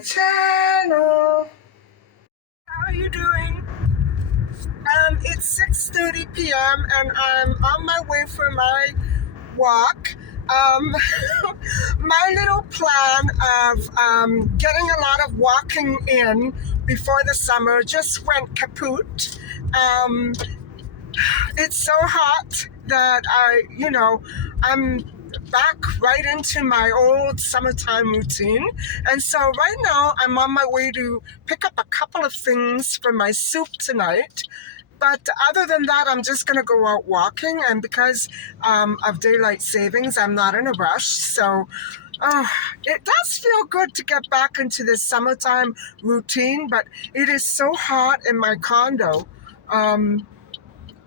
my channel. How are you doing? It's 6:30 p.m. and I'm on my way for my walk. Um, my little plan of getting a lot of walking in before the summer just went kaput. Um, it's so hot that I'm back right into my old summertime routine. And so right now I'm on my way to pick up a couple of things for my soup tonight. But other than that, I'm just going to go out walking. And because of daylight savings, I'm not in a rush. So it does feel good to get back into this summertime routine, but it is so hot in my condo.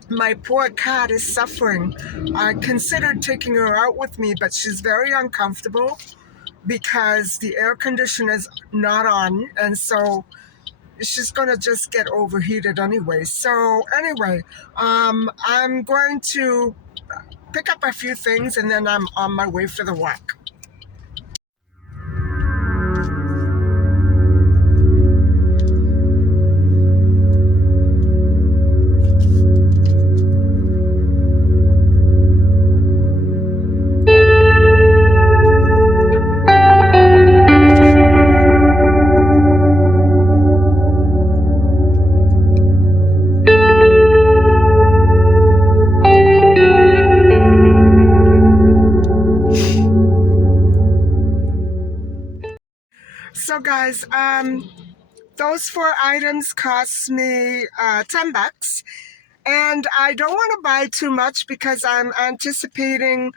My poor cat is suffering. I considered taking her out with me, but she's very uncomfortable because the air conditioner is not on, and so she's gonna just get overheated anyway. So anyway, I'm going to pick up a few things and then I'm on my way for the walk. So guys, those 4 items cost me $10. And I don't want to buy too much because I'm anticipating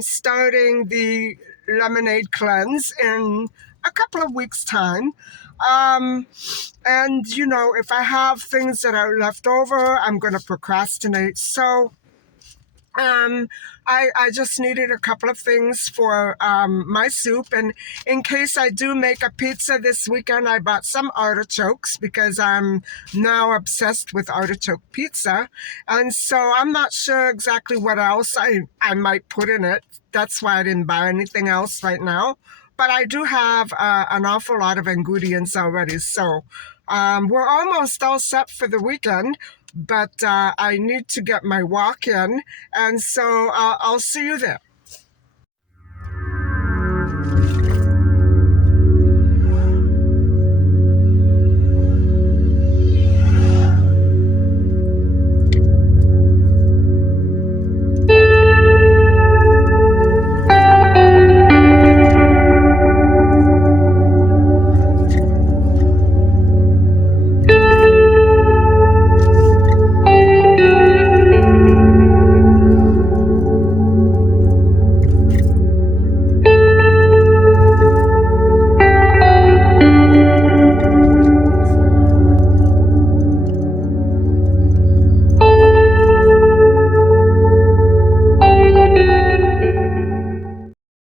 starting the lemonade cleanse in a couple of weeks' time. And if I have things that are left over, I'm going to procrastinate. So I just needed a couple of things for my soup. And in case I do make a pizza this weekend, I bought some artichokes because I'm now obsessed with artichoke pizza. And so I'm not sure exactly what else I might put in it. That's why I didn't buy anything else right now. But I do have an awful lot of ingredients already. So we're almost all set for the weekend, but I need to get my walk in, and so I'll see you there.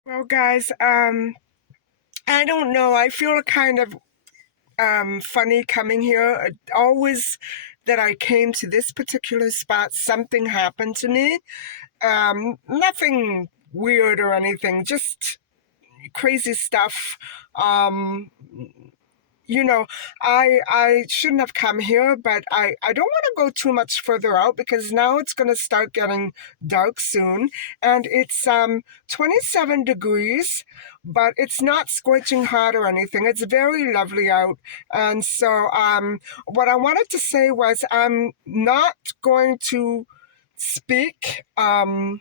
Well, guys, I don't know. I feel kind of funny coming here. Always that I came to this particular spot, something happened to me. Nothing weird or anything, just crazy stuff. Um, you know, I shouldn't have come here, but I don't want to go too much further out because now it's going to start getting dark soon, and it's 27 degrees, but it's not scorching hot or anything. It's very lovely out. And so what I wanted to say was I'm not going to speak and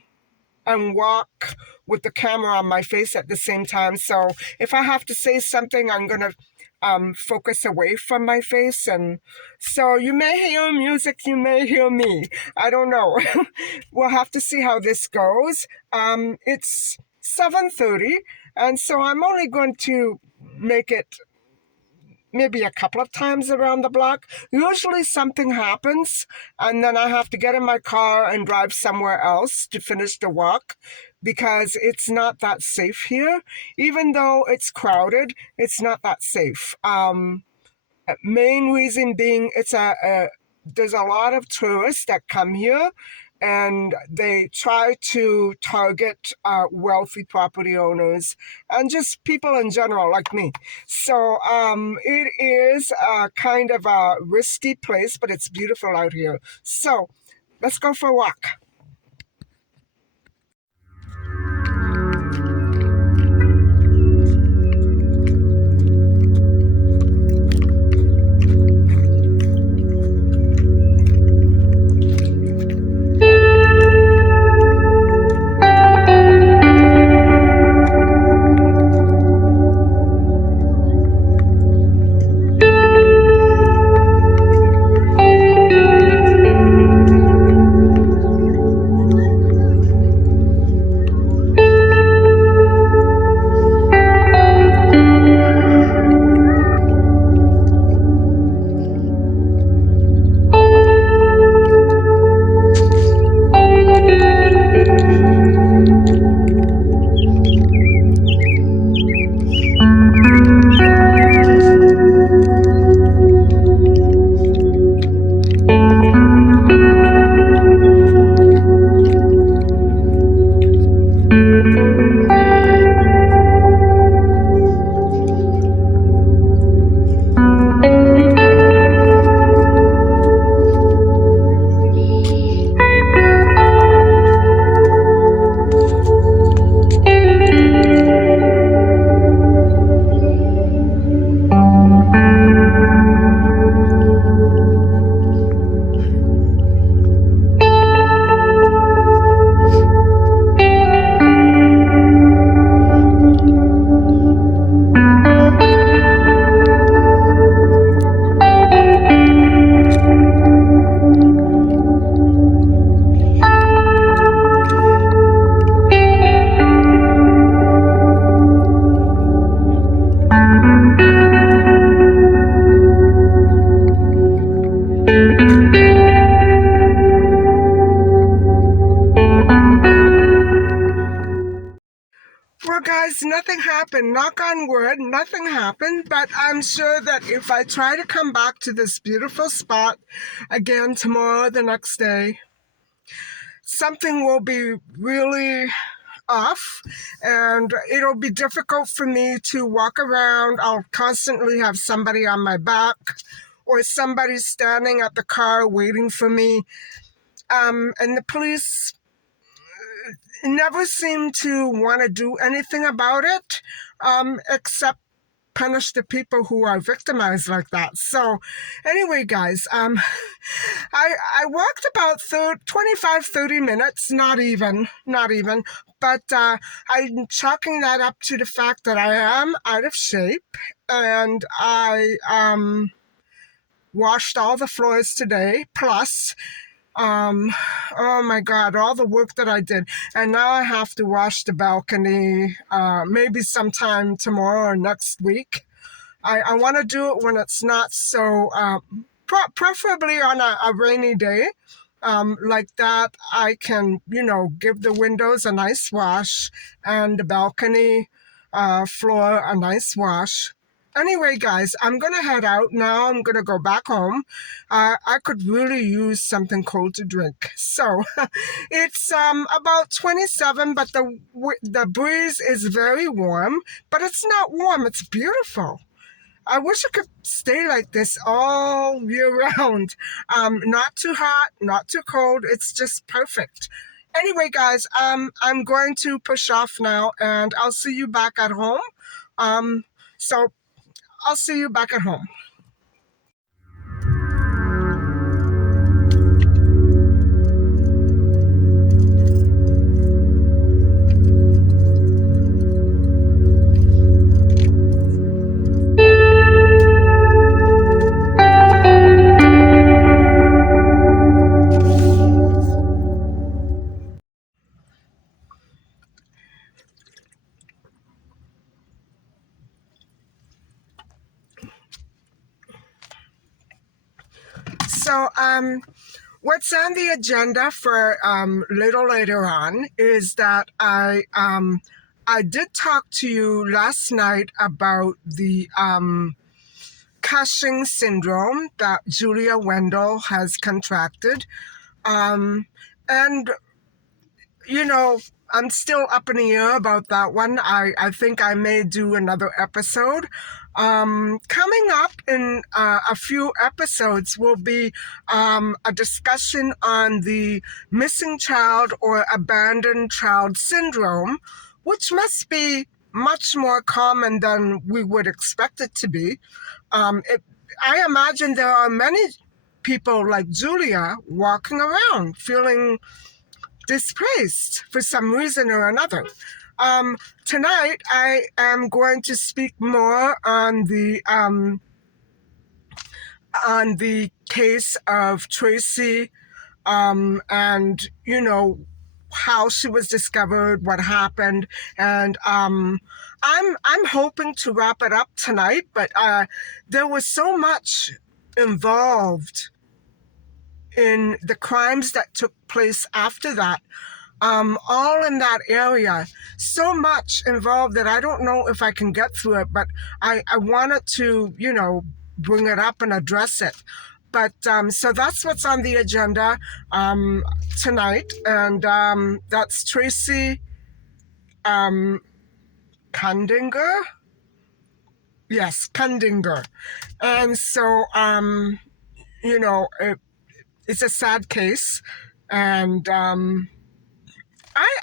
walk with the camera on my face at the same time. So if I have to say something, I'm going to focus away from my face. And so you may hear music, you may hear me. I don't know. We'll have to see how this goes. It's 7:30, and so I'm only going to make it maybe a couple of times around the block. Usually something happens, and then I have to get in my car and drive somewhere else to finish the walk because it's not that safe here. Even though it's crowded, it's not that safe. Main reason being there's a lot of tourists that come here, and they try to target wealthy property owners and just people in general like me. So it is kind of a risky place, but it's beautiful out here. So let's go for a walk. Well, guys, nothing happened. Knock on wood, nothing happened. But I'm sure that if I try to come back to this beautiful spot again tomorrow, the next day, something will be really off, and it'll be difficult for me to walk around. I'll constantly have somebody on my back or somebody standing at the car waiting for me. And the police never seem to want to do anything about it, except punish the people who are victimized like that. So anyway, guys, I walked about 25, 30 minutes, not even, but I'm chalking that up to the fact that I am out of shape, and I washed all the floors today, plus oh my God, all the work that I did. And now I have to wash the balcony, maybe sometime tomorrow or next week. I want to do it when it's not so, preferably on a rainy day. Like that, I can, give the windows a nice wash and the balcony floor a nice wash. Anyway, guys, I'm gonna head out now. I'm gonna go back home. I could really use something cold to drink. So it's about 27, but the breeze is very warm. But it's not warm. It's beautiful. I wish I could stay like this all year round. Not too hot, not too cold. It's just perfect. Anyway, guys, I'm going to push off now, and I'll see you back at home. Um, so I'll see you back at home. So, what's on the agenda for little later on is that I did talk to you last night about the Cushing syndrome that Julia Wendell has contracted. Um, And you know, I'm still up in the air about that one. I think I may do another episode. Coming up in a few episodes will be a discussion on the missing child or abandoned child syndrome, which must be much more common than we would expect it to be. I imagine there are many people like Julia walking around feeling displaced for some reason or another. Um, Tonight, I am going to speak more on the case of Tracy, and how she was discovered, what happened, and I'm hoping to wrap it up tonight. But there was so much involved in the crimes that took place after that, all in that area. So much involved that I don't know if I can get through it, but I wanted to, bring it up and address it. But so that's what's on the agenda um, tonight. And that's Tracy um, Kundinger. Yes, Kundinger. And so, it's a sad case. And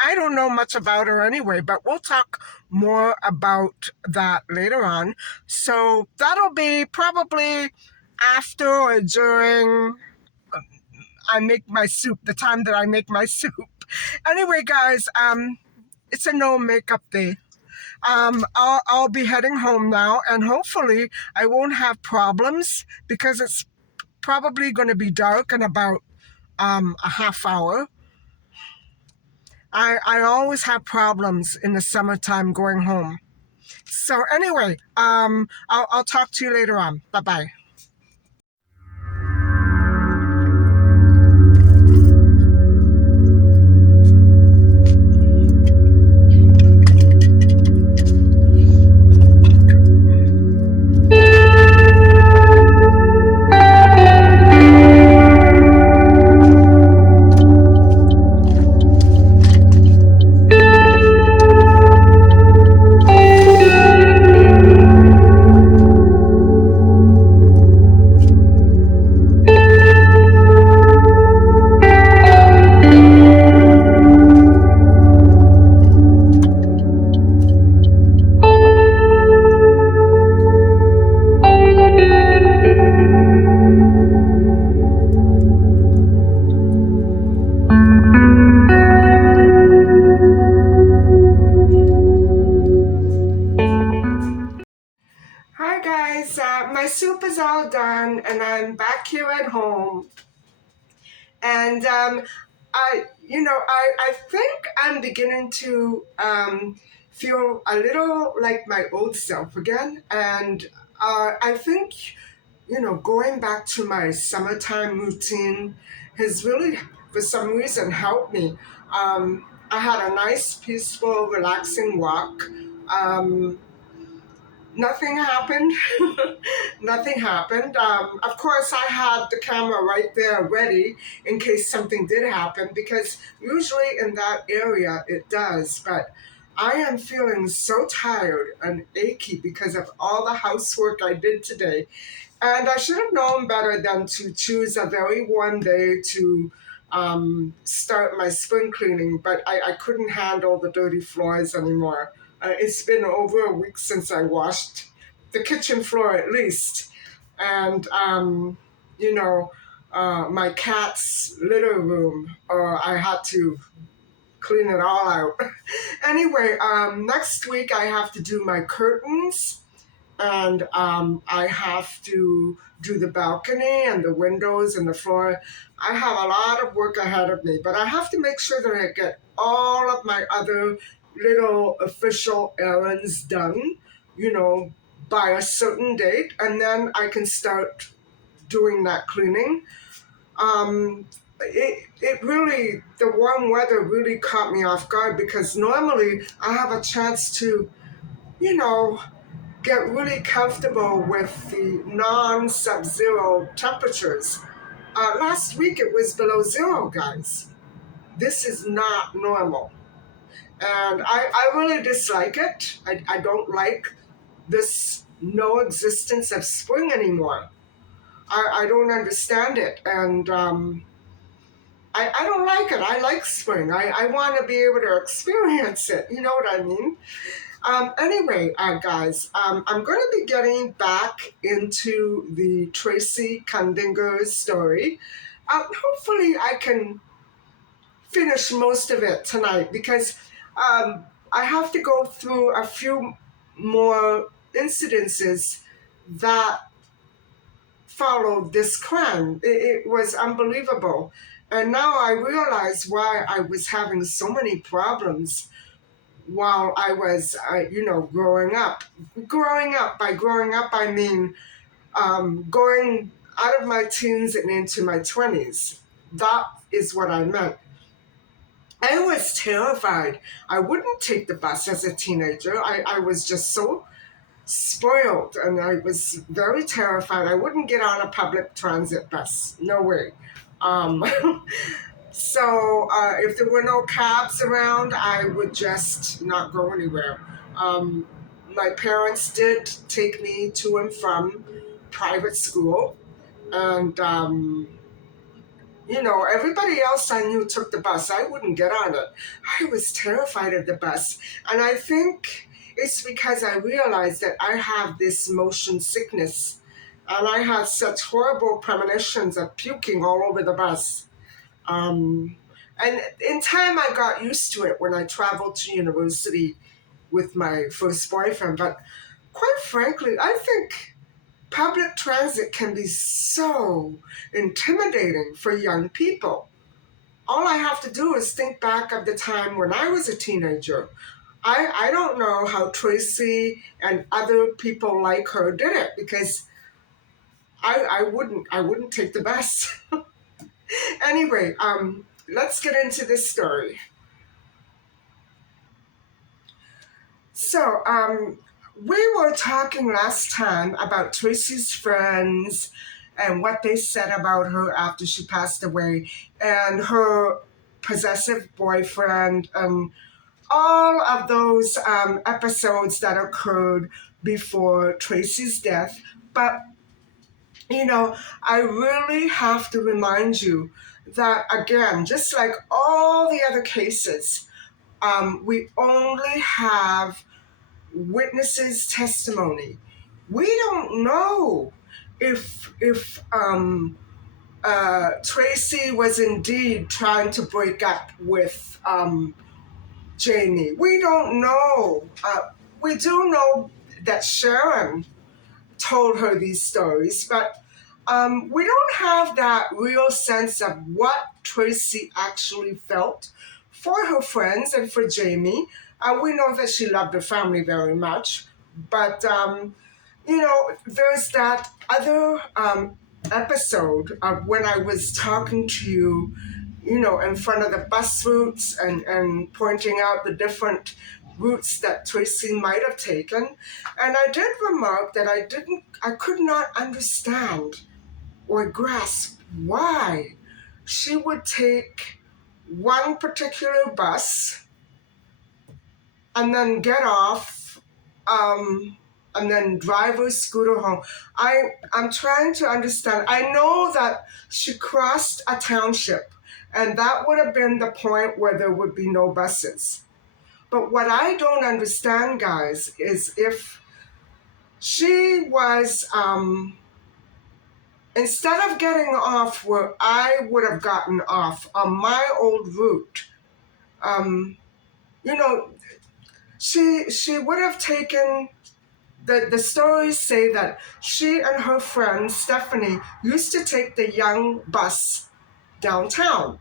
I don't know much about her anyway, but we'll talk more about that later on. So that'll be probably after or during I make my soup, the time that I make my soup. Anyway, guys, it's a no makeup day. I'll be heading home now, and hopefully I won't have problems because it's probably going to be dark in about a half hour. I always have problems in the summertime going home. So anyway, I'll talk to you later on. Bye bye. Hi guys, my soup is all done, and I'm back here at home. And I think I'm beginning to feel a little like my old self again. And I think, going back to my summertime routine has really, for some reason, helped me. I had a nice, peaceful, relaxing walk. Um, Nothing happened. Nothing happened. Of course, I had the camera right there ready in case something did happen, because usually in that area it does. But I am feeling so tired and achy because of all the housework I did today. And I should have known better than to choose a very warm day to start my spring cleaning, but I couldn't handle the dirty floors anymore. It's been over a week since I washed the kitchen floor at least. And, my cat's litter room, I had to clean it all out. Anyway, next week I have to do my curtains, and I have to do the balcony and the windows and the floor. I have a lot of work ahead of me, but I have to make sure that I get all of my other little official errands done, you know, by a certain date, and then I can start doing that cleaning. It really, the warm weather really caught me off guard, because normally I have a chance to, you know, get really comfortable with the non-sub-zero temperatures. Last week it was below zero, guys. this is not normal. And I really dislike it. I don't like this no existence of spring anymore. I don't understand it. And I don't like it. I like spring. I want to be able to experience it. You know what I mean? Anyway, guys, I'm going to be getting back into the Tracy Kundinger story. Hopefully, I can finish most of it tonight because I have to go through a few more incidences that followed this crime. It was unbelievable. And now I realize why I was having so many problems while I was, growing up. Growing up, I mean going out of my teens and into my 20s. That is what I meant. I was terrified. I wouldn't take the bus as a teenager. I was just so spoiled and I was very terrified. I wouldn't get on a public transit bus. No way. Um, if there were no cabs around, I would just not go anywhere. Um, my parents did take me to and from private school, and everybody else I knew took the bus. I wouldn't get on it. I was terrified of the bus. And I think it's because I realized that I have this motion sickness. And I had such horrible premonitions of puking all over the bus. And in time, I got used to it when I traveled to university with my first boyfriend. But quite frankly, I think public transit can be so intimidating for young people. All I have to do is think back of the time when I was a teenager. I don't know how Tracy and other people like her did it because I wouldn't take the bus. Anyway, let's get into this story. So, we were talking last time about Tracy's friends and what they said about her after she passed away, and her possessive boyfriend, and all of those episodes that occurred before Tracy's death. But, I really have to remind you that, again, just like all the other cases, we only have witnesses' testimony. We don't know if Tracy was indeed trying to break up with Jamie. We don't know. We do know that Sharon told her these stories, but we don't have that real sense of what Tracy actually felt for her friends and for Jamie. We know that she loved her family very much, but there's that other episode of when I was talking to you, in front of the bus routes and pointing out the different routes that Tracy might have taken. And I did remark that I could not understand or grasp why she would take one particular bus and then get off and then drive her scooter home. I'm trying to understand. I know that she crossed a township, and that would have been the point where there would be no buses. But what I don't understand, guys, is if she was, instead of getting off where I would have gotten off on my old route, she would have taken, the stories say that she and her friend Stephanie used to take the young bus downtown.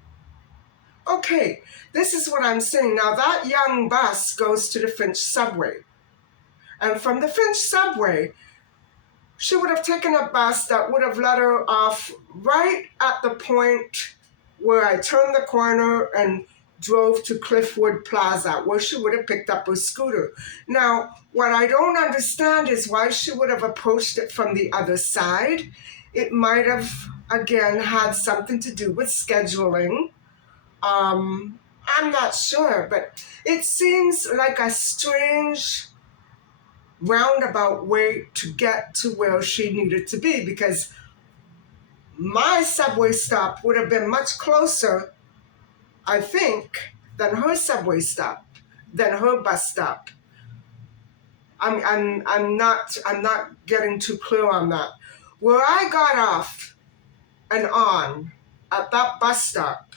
Okay, this is what I'm saying. Now that young bus goes to the Finch subway. And from the Finch subway, she would have taken a bus that would have let her off right at the point where I turned the corner and drove to Cliffwood Plaza, where she would have picked up her scooter. Now, what I don't understand is why she would have approached it from the other side. It might have, again, had something to do with scheduling. I'm not sure, but it seems like a strange roundabout way to get to where she needed to be, because my subway stop would have been much closer, I think, than her subway stop, than her bus stop. I'm not getting too clear on that. Where I got off and on at that bus stop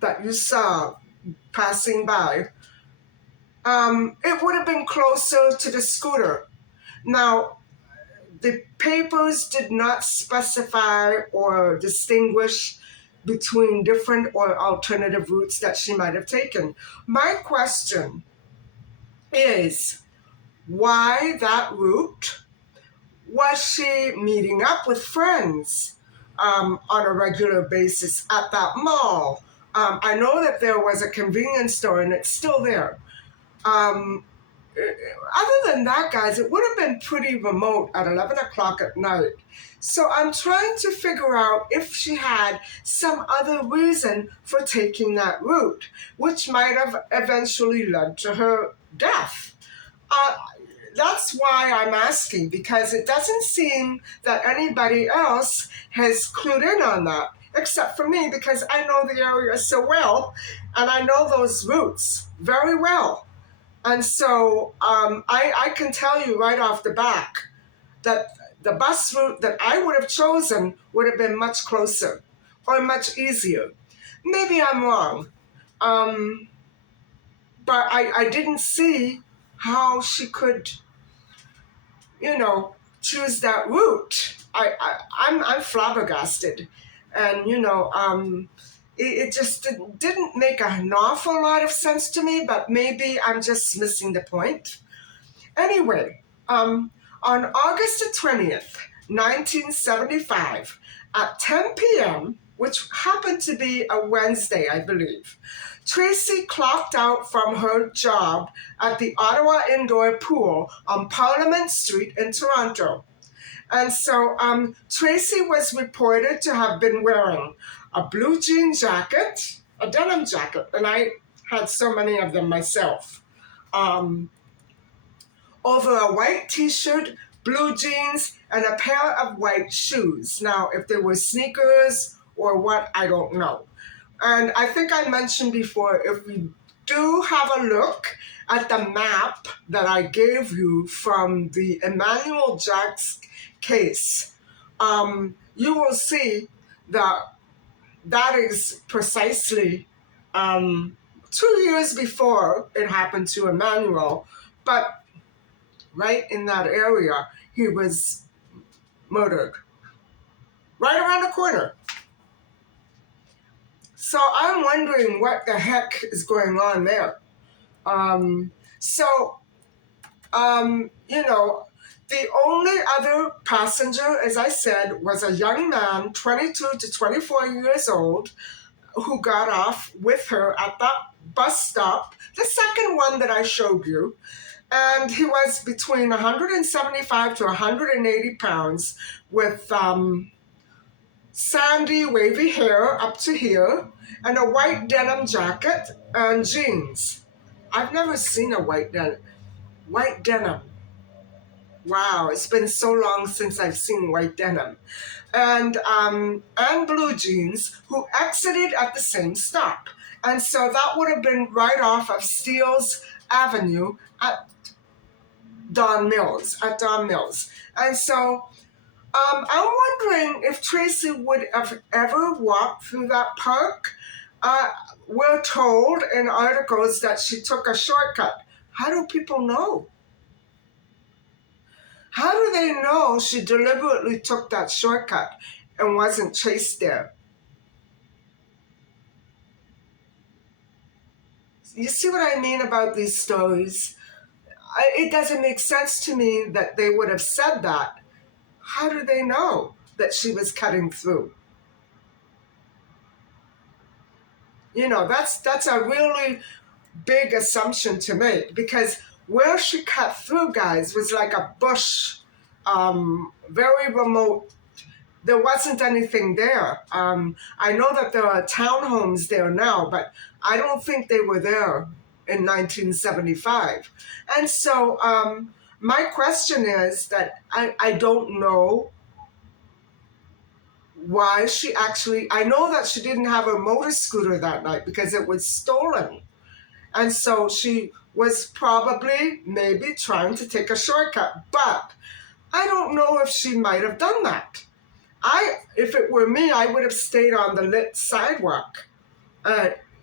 that you saw passing by, it would have been closer to the scooter. Now, the papers did not specify or distinguish between different or alternative routes that she might have taken. My question is, why that route? Was she meeting up with friends on a regular basis at that mall? I know that there was a convenience store and it's still there. Um, Other than that, guys, it would have been pretty remote at 11 o'clock at night. So I'm trying to figure out if she had some other reason for taking that route, which might have eventually led to her death. Uh, that's why I'm asking, because it doesn't seem that anybody else has clued in on that, except for me, because I know the area so well, and I know those routes very well. And so I can tell you right off the back that the bus route that I would have chosen would have been much closer or much easier. Maybe I'm wrong, um, but I didn't see how she could, choose that route. I'm flabbergasted, and it just didn't make an awful lot of sense to me. But maybe I'm just missing the point. Anyway, on August the 20th, 1975, at 10 p.m., which happened to be a Wednesday, I believe, Tracy clocked out from her job at the Ottawa Indoor Pool on Parliament Street in Toronto. And so Tracy was reported to have been wearing a blue jean jacket, a denim jacket, and I had so many of them myself, over a white t-shirt, blue jeans, and a pair of white shoes. Now, if they were sneakers or what, I don't know. And I think I mentioned before, if we do have a look at the map that I gave you from the Emmanuel Jack's case, you will see that that is precisely 2 years before it happened to Emmanuel, but right in that area, he was murdered. Right around the corner. So I'm wondering what the heck is going on there. So, the only other passenger, as I said, was a young man, 22 to 24 years old, who got off with her at that bus stop, the second one that I showed you. And he was between 175 to 180 pounds with sandy, wavy hair up to here and a white denim jacket and jeans. I've never seen a white denim. White denim. Wow, it's been so long since I've seen white denim. And blue jeans, who exited at the same stop. And so that would have been right off of Steeles Avenue at Don Mills. And so I'm wondering if Tracy would have ever walked through that park. We're told in articles that she took a shortcut. How do people know? How do they know she deliberately took that shortcut and wasn't chased there? You see what I mean about these stories? It doesn't make sense to me that they would have said that. How do they know that she was cutting through? That's a really big assumption to make, because where she cut through, guys, was like a bush, very remote there wasn't anything there. I know that there are townhomes there now, but I don't think they were there in 1975. And so my question is that I don't know why she actually, I know that she didn't have a motor scooter that night because it was stolen. And so she was probably maybe trying to take a shortcut, but I don't know if she might have done that. If it were me, I would have stayed on the lit sidewalk.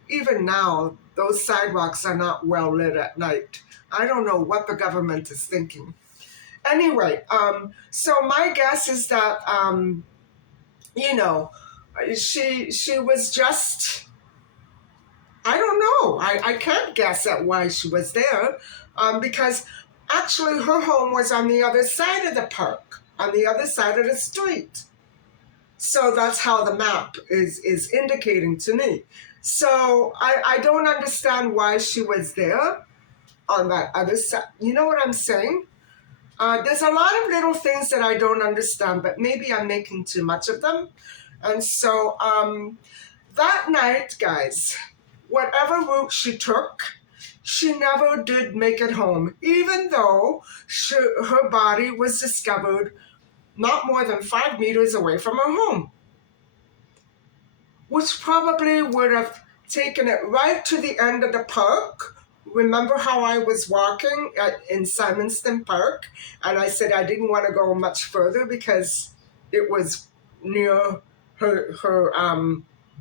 Even now, those sidewalks are not well lit at night. I don't know what the government is thinking. Anyway, so my guess is that you know, she was just, I don't know. I can't guess at why she was there, because actually her home was on the other side of the park, on the other side of the street. So that's how the map is indicating to me. So I don't understand why she was there on that other side. You know what I'm saying? There's a lot of little things that I don't understand, but maybe I'm making too much of them. And so that night, guys, whatever route she took, she never did make it home, even though her body was discovered not more than 5 meters away from her home, which probably would have taken it right to the end of the park. Remember how I was walking in Simonston Park and I said I didn't want to go much further because it was near her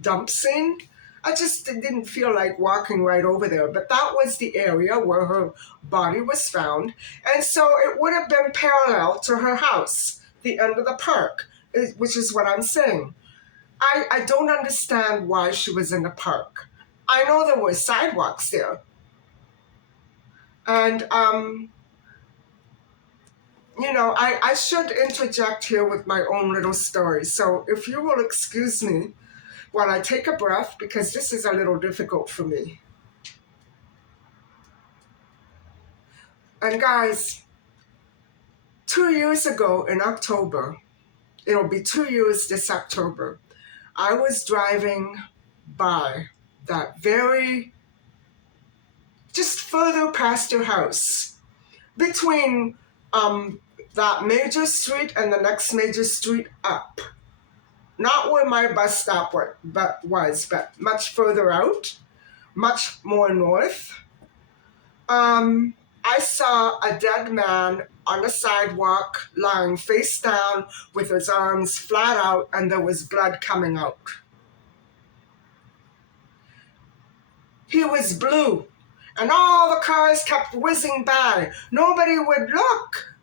dump scene? I just didn't feel like walking right over there, but that was the area where her body was found, and so it would have been parallel to her house, the end of the park, which is what I'm saying. I don't understand why she was in the park. I know there were sidewalks there. And, I should interject here with my own little story. So if you will excuse me while I take a breath, because this is a little difficult for me. And guys, 2 years ago in October, it'll be 2 years this October, I was driving by that very, just further past your house, between that major street and the next major street up. Not where my bus stop was, but much further out, much more north. I saw a dead man on the sidewalk, lying face down with his arms flat out, and there was blood coming out. He was blue, and all the cars kept whizzing by. Nobody would look.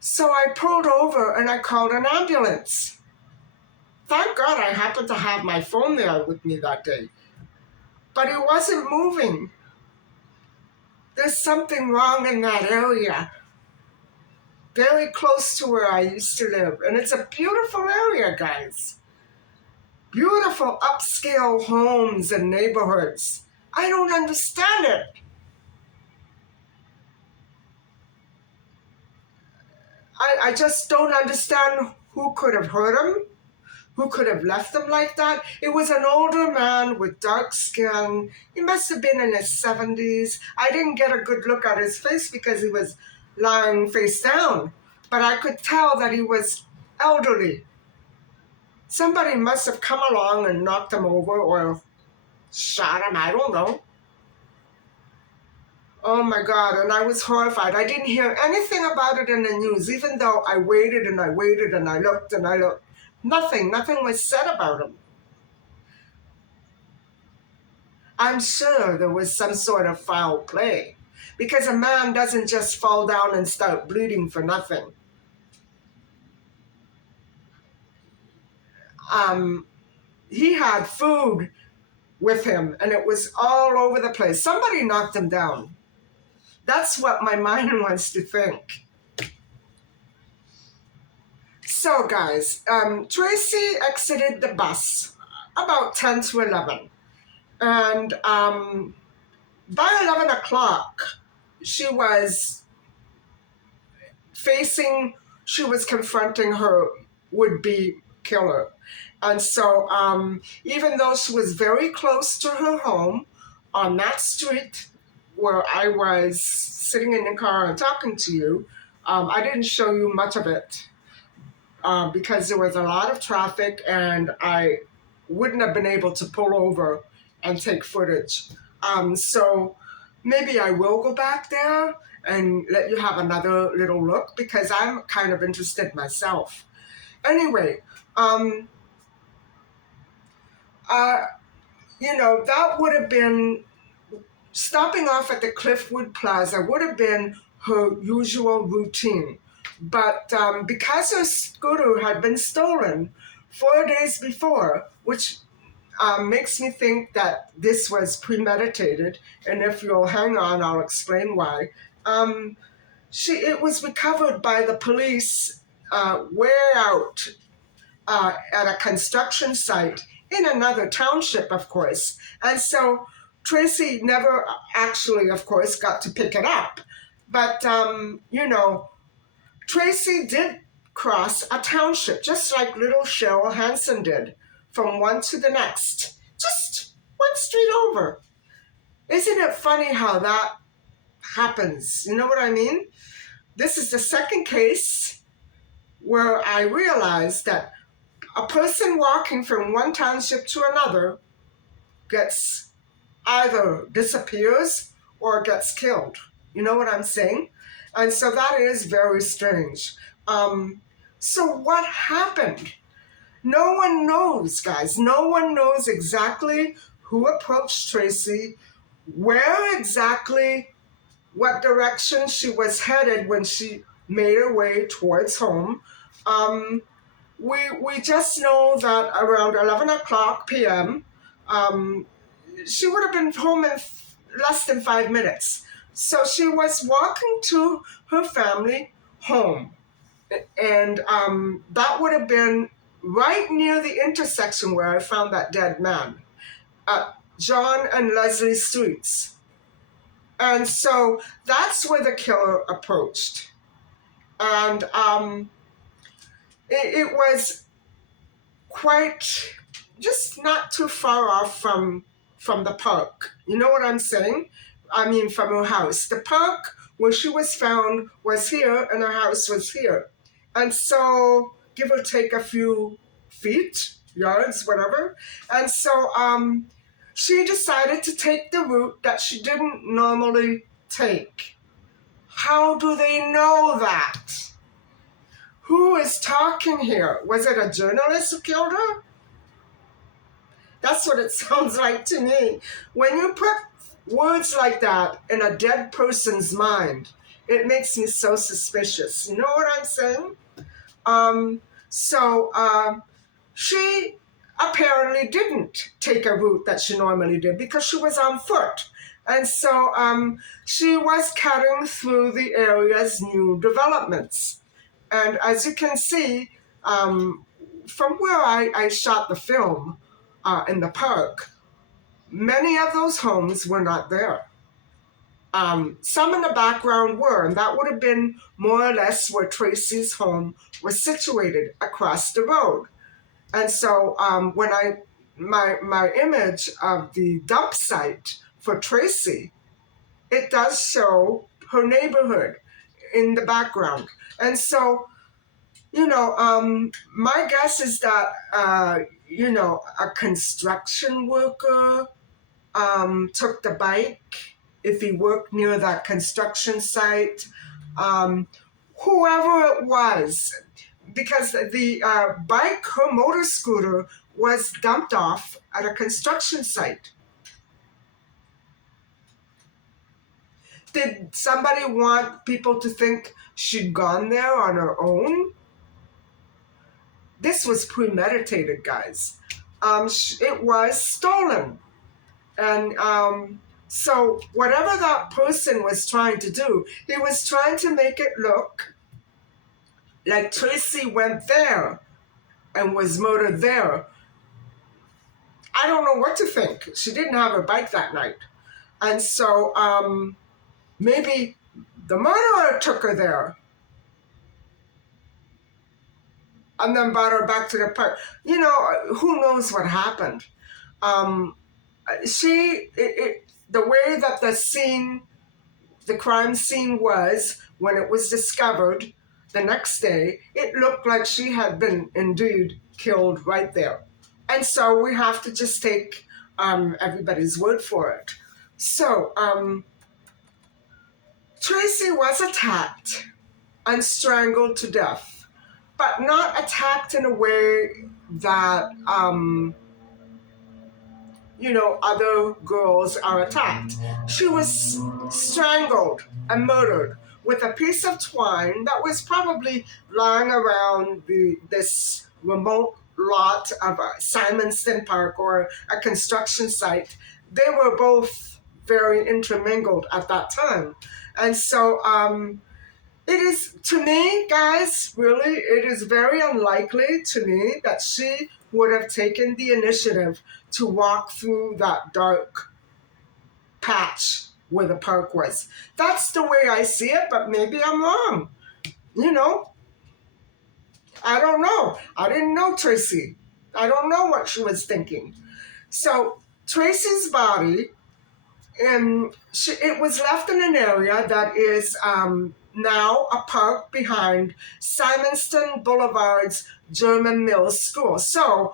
So I pulled over and I called an ambulance. Thank God I happened to have my phone there with me that day. But it wasn't moving. There's something wrong in that area. Very close to where I used to live. And it's a beautiful area, guys. Beautiful upscale homes and neighborhoods. I don't understand it. I just don't understand who could have hurt him, who could have left him like that. It was an older man with dark skin. He must have been in his 70s. I didn't get a good look at his face because he was lying face down, but I could tell that he was elderly. Somebody must have come along and knocked him over or shot him, I don't know. Oh my God, and I was horrified. I didn't hear anything about it in the news, even though I waited and I waited and I looked and I looked. Nothing was said about him. I'm sure there was some sort of foul play, because a man doesn't just fall down and start bleeding for nothing. He had food with him and it was all over the place. Somebody knocked him down. That's what my mind wants to think. So guys, Tracy exited the bus about 10 to 11. And by 11 o'clock, she was confronting her would-be killer. And so even though she was very close to her home on that street where I was sitting in the car and talking to you, I didn't show you much of it because there was a lot of traffic and I wouldn't have been able to pull over and take footage. So maybe I will go back there and let you have another little look because I'm kind of interested myself. Anyway, um, uh, that would have been stopping off at the Cliffwood Plaza would have been her usual routine. But because her scooter had been stolen 4 days before, which makes me think that this was premeditated, and if you'll hang on, I'll explain why. It was recovered by the police way out at a construction site in another township, of course. And so Tracy never actually, of course, got to pick it up. But, Tracy did cross a township, just like little Cheryl Hansen did, from one to the next, just one street over. Isn't it funny how that happens? You know what I mean? This is the second case where I realized that a person walking from one township to another gets either disappears or gets killed. You know what I'm saying? And so that is very strange. So what happened? No one knows, guys. No one knows exactly who approached Tracy, where exactly, what direction she was headed when she made her way towards home. We just know that around 11 o'clock p.m., she would have been home in less than 5 minutes. So she was walking to her family home. And that would have been right near the intersection where I found that dead man, John and Leslie Streets. And so that's where the killer approached. And it was quite just not too far off from the park. You know what I'm saying? I mean, from her house. The park where she was found was here and her house was here. And so, give or take a few feet, yards, whatever. And so she decided to take the route that she didn't normally take. How do they know that? Who is talking here? Was it a journalist who killed her? That's what it sounds like to me. When you put words like that in a dead person's mind, it makes me so suspicious. You know what I'm saying? She apparently didn't take a route that she normally did because she was on foot. And so she was cutting through the area's new developments. And as you can see, from where I shot the film in the park, many of those homes were not there. Some in the background were, and that would have been more or less where Tracy's home was situated across the road. And so when my image of the dump site for Tracy, it does show her neighborhood in the background. And so, my guess is that, a construction worker took the bike if he worked near that construction site. Whoever it was, because the bike, her motor scooter, was dumped off at a construction site. Did somebody want people to think she'd gone there on her own? This was premeditated, guys. It was stolen. And so whatever that person was trying to do, he was trying to make it look like Tracy went there and was murdered there. I don't know what to think. She didn't have her bike that night. And so maybe the murderer took her there. and then brought her back to the park. Who knows what happened? Um, the way that the crime scene was when it was discovered the next day, it looked like she had been indeed killed right there. And so we have to just take everybody's word for it. So Tracy was attacked and strangled to death, but not attacked in a way that other girls are attacked. She was strangled and murdered with a piece of twine that was probably lying around this remote lot of Simonston Park or a construction site. They were both very intermingled at that time. And so it is, to me, guys, really, it is very unlikely to me that she would have taken the initiative to walk through that dark patch where the park was. That's the way I see it, but maybe I'm wrong. I don't know. I didn't know Tracy. I don't know what she was thinking. So Tracy's body, it was left in an area that is now a park behind Simonston Boulevard's German Mills School. So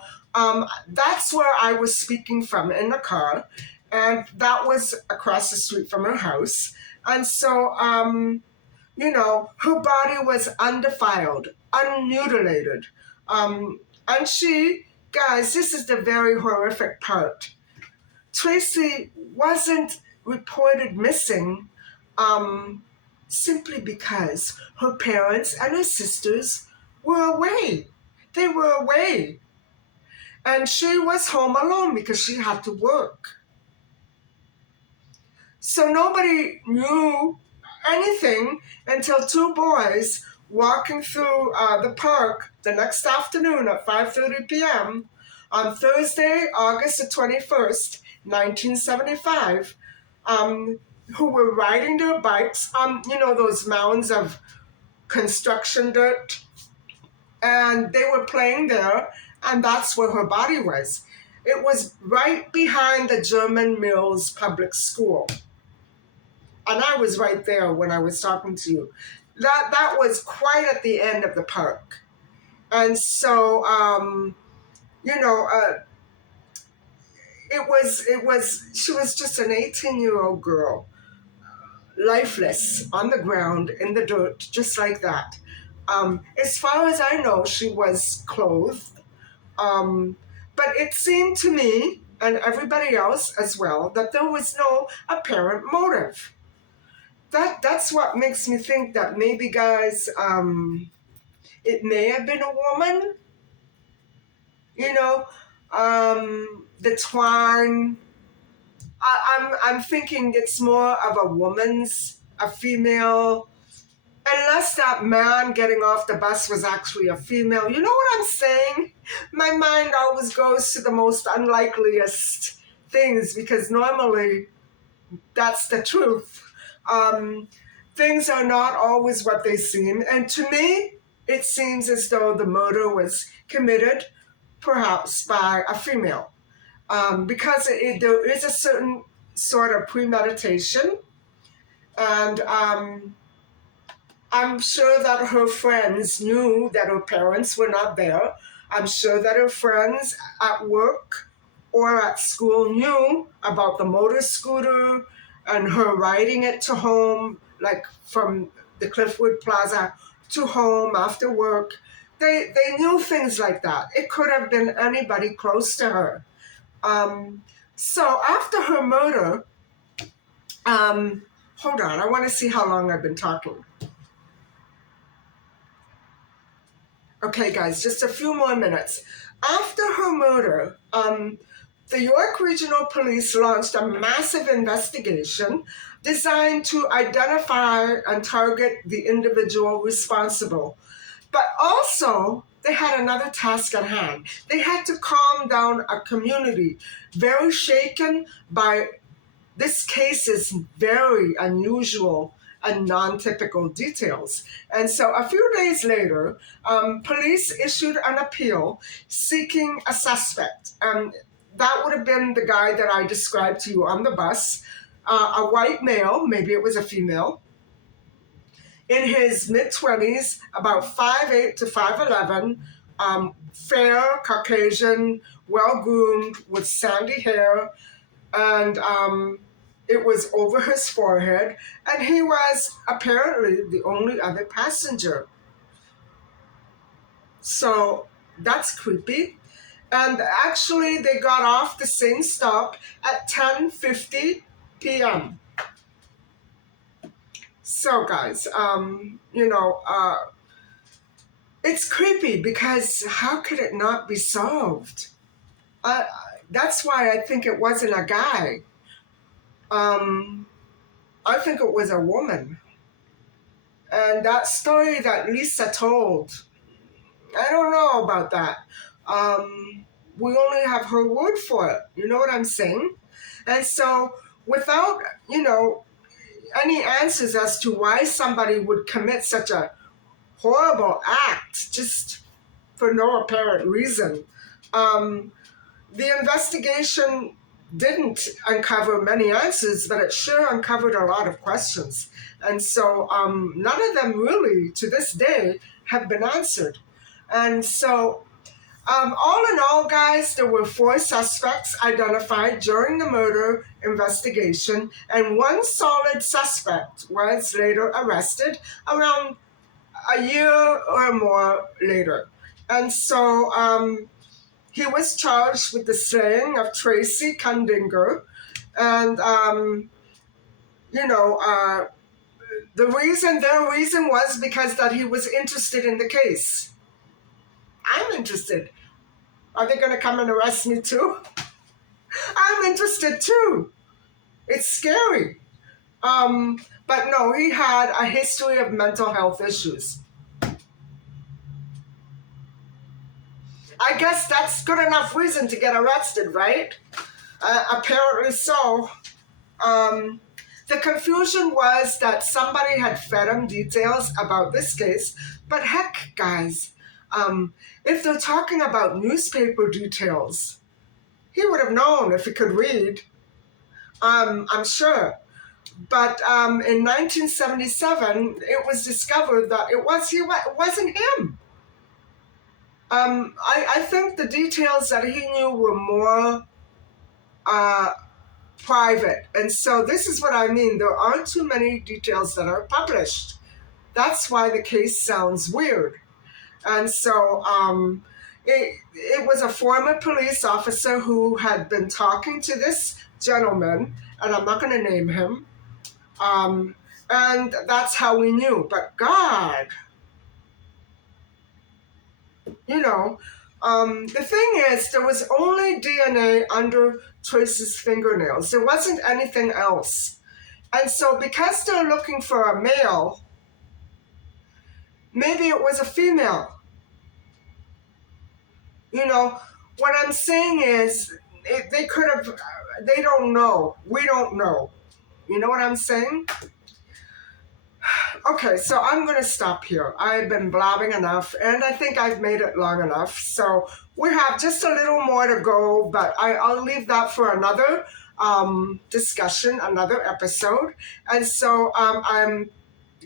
that's where I was speaking from in the car, and that was across the street from her house. And so, her body was undefiled, unmutilated. And guys, this is the very horrific part. Tracy wasn't reported missing simply because her parents and her sisters were away. They were away. And she was home alone because she had to work. So nobody knew anything until two boys walking through the park the next afternoon at 5:30 p.m. on Thursday, August the 21st, 1975, who were riding their bikes on, those mounds of construction dirt. And they were playing there, and that's where her body was. It was right behind the German Mills Public School. And I was right there when I was talking to you. That was quite at the end of the park. And so, she was just an 18-year-old girl, lifeless on the ground in the dirt, just like that. As far as I know, she was clothed. But it seemed to me, and everybody else as well, that there was no apparent motive. That's what makes me think that maybe, guys, it may have been a woman. The twine. I'm thinking it's more of a female, unless that man getting off the bus was actually a female. You know what I'm saying? My mind always goes to the most unlikeliest things because normally that's the truth. Things are not always what they seem. And to me, it seems as though the murder was committed perhaps by a female. Because there is a certain sort of premeditation. And I'm sure that her friends knew that her parents were not there. I'm sure that her friends at work or at school knew about the motor scooter and her riding it to home, like from the Cliffwood Plaza to home after work. They knew things like that. It could have been anybody close to her. So after her murder, hold on, I want to see how long I've been talking. Okay, guys, just a few more minutes. After her murder, the York Regional Police launched a massive investigation designed to identify and target the individual responsible. But also, they had another task at hand. They had to calm down a community very shaken by this case is very unusual and non-typical details. And so a few days later, police issued an appeal seeking a suspect. That would have been the guy that I described to you on the bus, a white male, maybe it was a female, in his mid-20s, about 5'8" to 5'11", fair, Caucasian, well-groomed, with sandy hair, and it was over his forehead, and he was apparently the only other passenger. So that's creepy. And actually, they got off the same stop at 10:50 p.m. So, guys, it's creepy because how could it not be solved? That's why I think it wasn't a guy. I think it was a woman. And that story that Lisa told, I don't know about that. We only have her word for it. You know what I'm saying? And so without, any answers as to why somebody would commit such a horrible act just for no apparent reason, the investigation didn't uncover many answers, but it sure uncovered a lot of questions. And so none of them really, to this day, have been answered. And so all in all, guys, there were 4 suspects identified during the murder investigation, and one solid suspect was later arrested around a year or more later. And so he was charged with the slaying of Tracy Kundinger. And, their reason was because that he was interested in the case. I'm interested. Are they going to come and arrest me too? I'm interested too. It's scary. But no, he had a history of mental health issues. I guess that's good enough reason to get arrested, right? Apparently so. The confusion was that somebody had fed him details about this case, but heck, guys, if they're talking about newspaper details, he would have known if he could read, I'm sure. But in 1977, it was discovered that it wasn't him. I think the details that he knew were more private. And so this is what I mean. There aren't too many details that are published. That's why the case sounds weird. And so it was a former police officer who had been talking to this gentleman, and I'm not going to name him. And that's how we knew. But God, the thing is, there was only DNA under Tracy's fingernails. There wasn't anything else. And so because they're looking for a male, maybe it was a female. What I'm saying is they could have, they don't know. We don't know. You know what I'm saying? Okay, so I'm going to stop here. I've been blabbing enough, and I think I've made it long enough. So we have just a little more to go, but I'll leave that for another discussion, another episode. And so I'm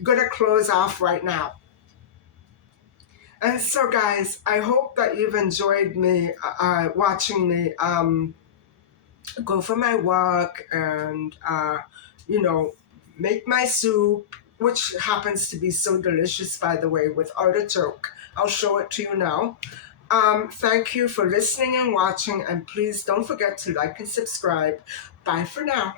going to close off right now. And so, guys, I hope that you've enjoyed me watching me go for my walk and, make my soup, which happens to be so delicious, by the way, with artichoke. I'll show it to you now. Thank you for listening and watching, and please don't forget to like and subscribe. Bye for now.